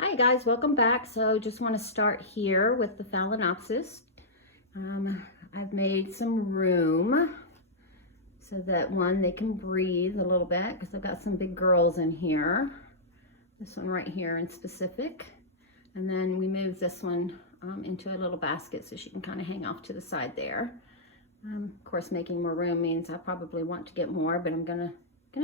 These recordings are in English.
Hi guys, welcome back. So just want to start here with the Phalaenopsis. I've made some room so that they can breathe a little bit because I've got some big girls in here. This one right here in specific. And then we moved this one into a little basket so she can kind of hang off to the side there. Of course, making more room means I probably want to get more, but I'm gonna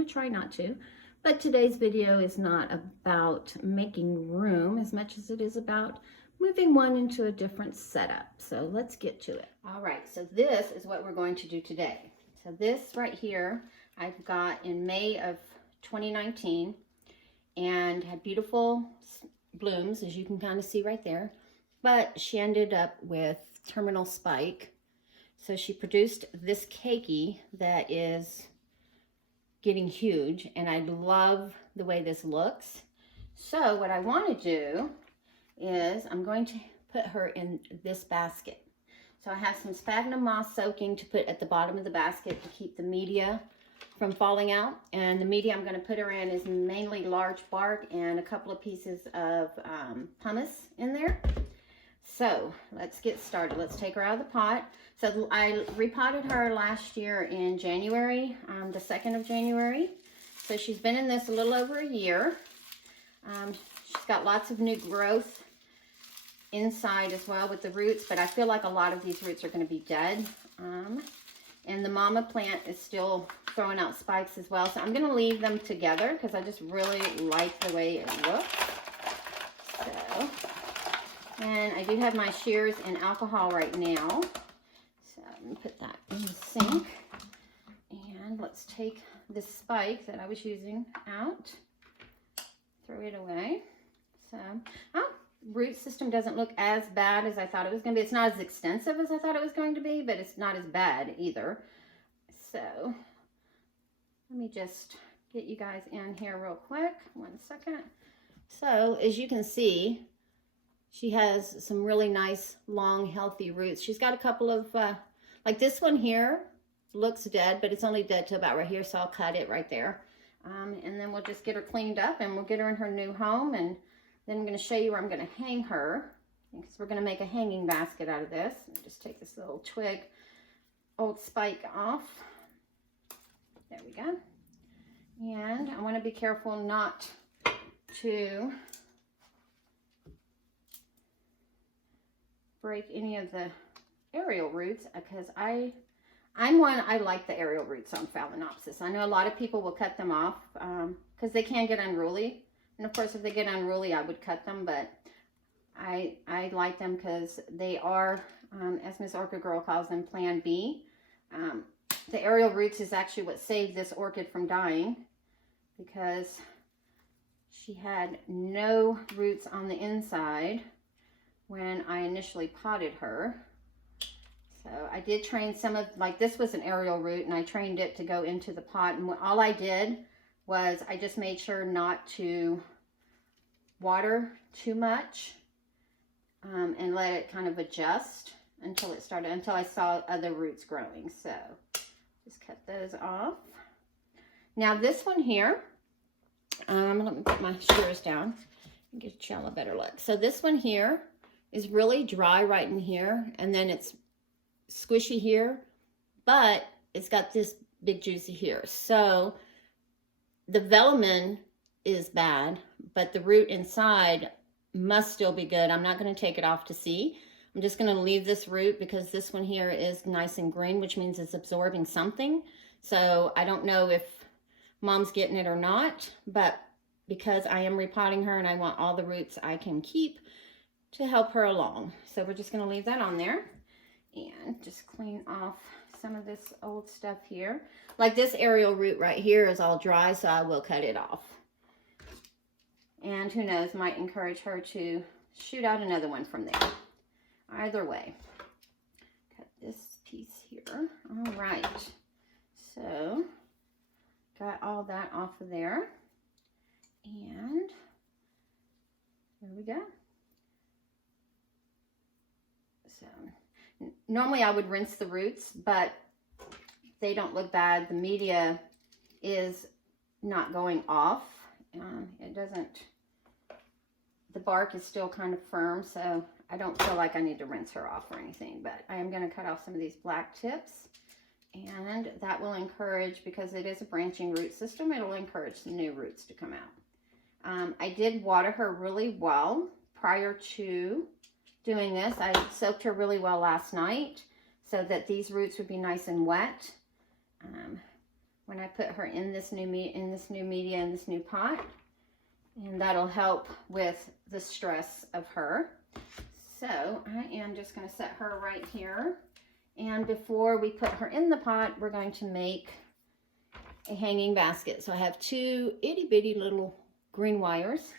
try not to. But today's video is not about making room as much as it is about moving one into a different setup. So let's get to it. All right, so this is what we're going to do today. So this right here, I've got in May of 2019 and had beautiful blooms, as you can kind of see right there. But she ended up with terminal spike. So she produced this keiki that is getting huge, and I love the way this looks. So what I want to do is I'm going to put her in this basket. So I have some sphagnum moss soaking to put at the bottom of the basket to keep the media from falling out. And the media I'm going to put her in is mainly large bark and a couple of pieces of pumice in there. So let's get started. Let's take her out of the pot. So I repotted her last year in January, the 2nd of January. So she's been in this a little over a year. She's got lots of new growth inside as well with the roots, but I feel like a lot of these roots are going to be dead. And the mama plant is still throwing out spikes as well. So I'm going to leave them together because I just really like the way it looks. So, and I do have my shears in alcohol right now. So I'm going to put that in the sink. And let's take this spike that I was using out. Throw it away. So, root system doesn't look as bad as I thought it was going to be. It's not as extensive as I thought it was going to be, but it's not as bad either. So, let me just get you guys in here real quick. 1 second. So, as you can see, she has some really nice, long, healthy roots. She's got a couple of, like this one here looks dead, but it's only dead to about right here, so I'll cut it right there. And then we'll just get her cleaned up and we'll get her in her new home. And then I'm going to show you where I'm going to hang her, because we're going to make a hanging basket out of this. Just take this little twig, old spike off. There we go. And I want to be careful not to break any of the aerial roots, because I like the aerial roots on Phalaenopsis. I know a lot of people will cut them off because they can get unruly. And of course, if they get unruly, I would cut them, but I like them because they are, as Miss Orchid Girl calls them, Plan B. The aerial roots is actually what saved this orchid from dying, because she had no roots on the inside when I initially potted her. So I did train some of, like this was an aerial root, and I trained it to go into the pot. And all I did was I just made sure not to water too much and let it kind of adjust until I saw other roots growing. So just cut those off. Now this one here, let me put my shears down and get y'all a better look. So this one here is really dry right in here, and then it's squishy here, but it's got this big juicy here. So the velamen is bad, but the root inside must still be good. I'm not going to take it off to see. I'm just going to leave this root because this one here is nice and green, which means it's absorbing something. So I don't know if mom's getting it or not, but because I am repotting her and I want all the roots I can keep to help her along. So we're just going to leave that on there and just clean off some of this old stuff here. Like this aerial root right here is all dry, so I will cut it off. And who knows, might encourage her to shoot out another one from there. Either way, cut this piece here. All right, so got all that off of there. And there we go. So normally I would rinse the roots, but they don't look bad. The media is not going off. It doesn't the bark is still kind of firm, so I don't feel like I need to rinse her off or anything, but I am going to cut off some of these black tips, and that will encourage, because it is a branching root system, it'll encourage some new roots to come out. I did water her really well prior to doing this. I soaked her really well last night so that these roots would be nice and wet when I put her in this new media, in this new pot, and that'll help with the stress of her. So I am just going to set her right here, and before we put her in the pot, we're going to make a hanging basket. So I have 2 itty bitty little green wires.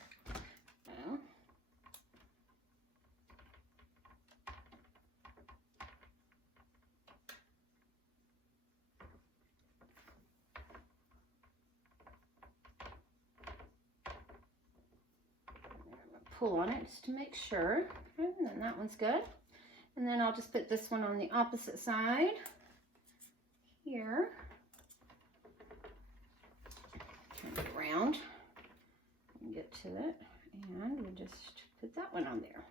Pull on it just to make sure. Okay, and then that one's good. And then I'll just put this one on the opposite side here. Turn it around and get to it. And we'll just put that one on there.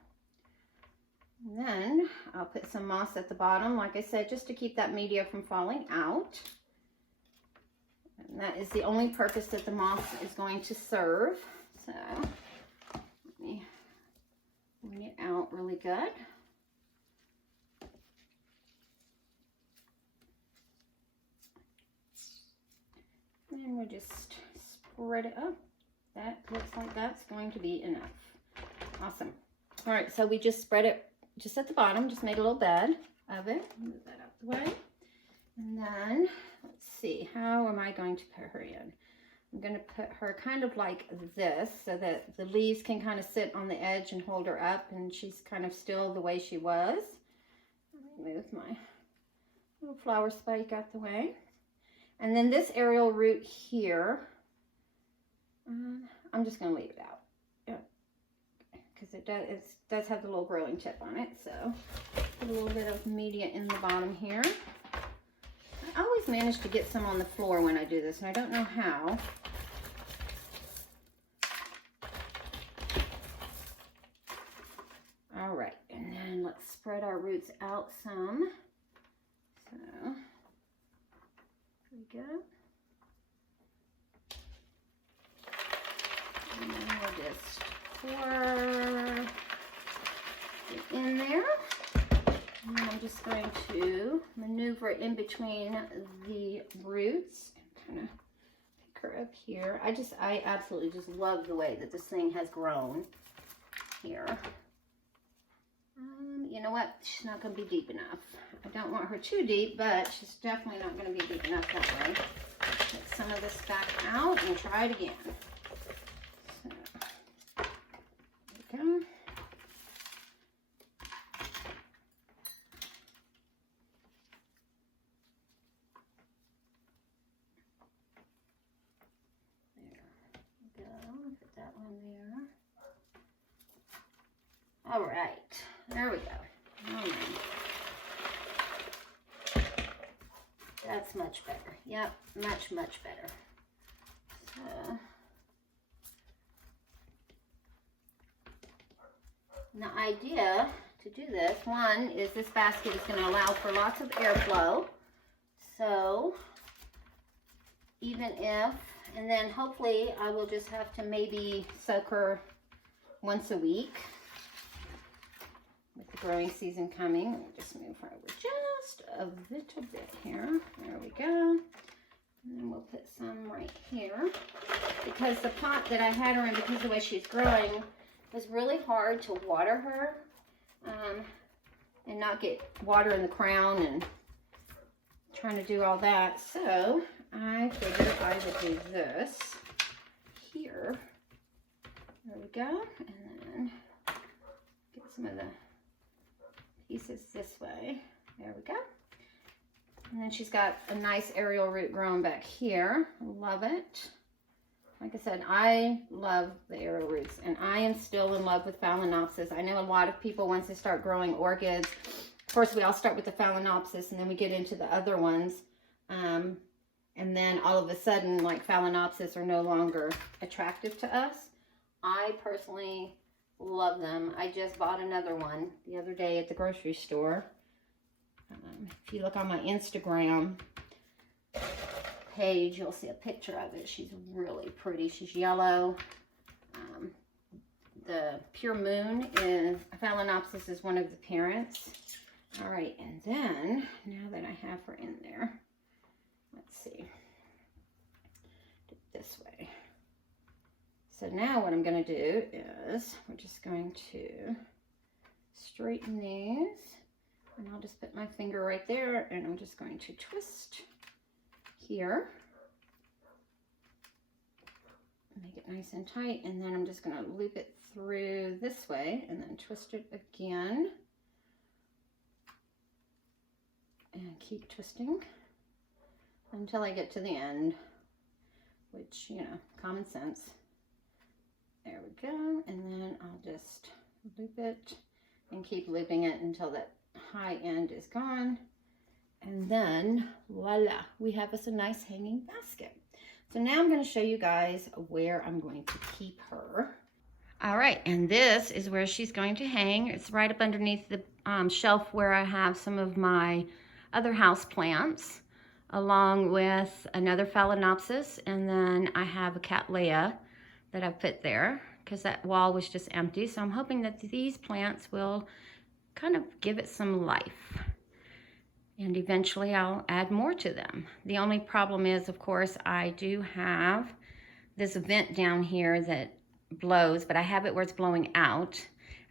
And then I'll put some moss at the bottom, like I said, just to keep that media from falling out. And that is the only purpose that the moss is going to serve. So bring it out really good. And we'll just spread it up. That looks like that's going to be enough. Awesome. All right, so we just spread it just at the bottom, just made a little bed of it. Move that out the way. And then, let's see, how am I going to put her in? I'm going to put her kind of like this so that the leaves can kind of sit on the edge and hold her up, and she's kind of still the way she was. Let me move my little flower spike out the way. And then this aerial root here, I'm just going to leave it out. Because it does have the little growing tip on it. So put a little bit of media in the bottom here. I always manage to get some on the floor when I do this, and I don't know how. All right, and then let's spread our roots out some. So, there we go. And then we'll just pour it in there. And I'm just going to maneuver it in between the roots and kind of pick her up here. I absolutely just love the way that this thing has grown here. You know what? She's not going to be deep enough. I don't want her too deep, but she's definitely not going to be deep enough that way. Take some of this back out and try it again. So, there we go. Put that one there. All right, there we go. That's much better. Yep, much better. So, the idea to do this, one, is this basket is going to allow for lots of airflow. So, even if, and then hopefully I will just have to maybe soak her once a week with the growing season coming. Let me just move her over just a little bit here. There we go. And then we'll put some right here. Because the pot that I had her in, because of the way she's growing, was really hard to water her and not get water in the crown and trying to do all that. So I figured I would do this here. There we go. And then get some of the pieces this way. There we go. And then she's got a nice aerial root growing back here. Love it. Like I said, I love the aerial roots, and I am still in love with Phalaenopsis. I know a lot of people, once they start growing orchids, of course we all start with the Phalaenopsis and then we get into the other ones. And then all of a sudden, like, Phalaenopsis are no longer attractive to us. I personally Love them. I just bought another one the other day at the grocery store. If you look on my Instagram page, you'll see a picture of it. She's really pretty. She's yellow. The Pure Moon Phalaenopsis is one of the parents. All right, and then now that I have her in there, let's see. Do it this way. So now what I'm going to do is we're just going to straighten these, and I'll just put my finger right there, and I'm just going to twist here. Make it nice and tight, and then I'm just going to loop it through this way and then twist it again. And keep twisting until I get to the end, which, you know, common sense. There we go, and then I'll just loop it and keep looping it until that high end is gone. And then, voila, we have us a nice hanging basket. So now I'm going to show you guys where I'm going to keep her. All right, and this is where she's going to hang. It's right up underneath the shelf where I have some of my other house plants, along with another Phalaenopsis, and then I have a Cattleya that I've put there because that wall was just empty. So I'm hoping that these plants will kind of give it some life. And eventually I'll add more to them. The only problem is, of course, I do have this vent down here that blows, but I have it where it's blowing out.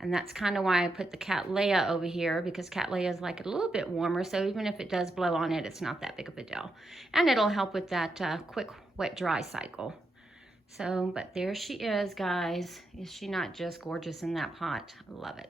And that's kind of why I put the Cattleya over here, because Cattleya is like a little bit warmer. So even if it does blow on it, it's not that big of a deal. And it'll help with that quick wet dry cycle. So, but there she is, guys. Is she not just gorgeous in that pot? I love it.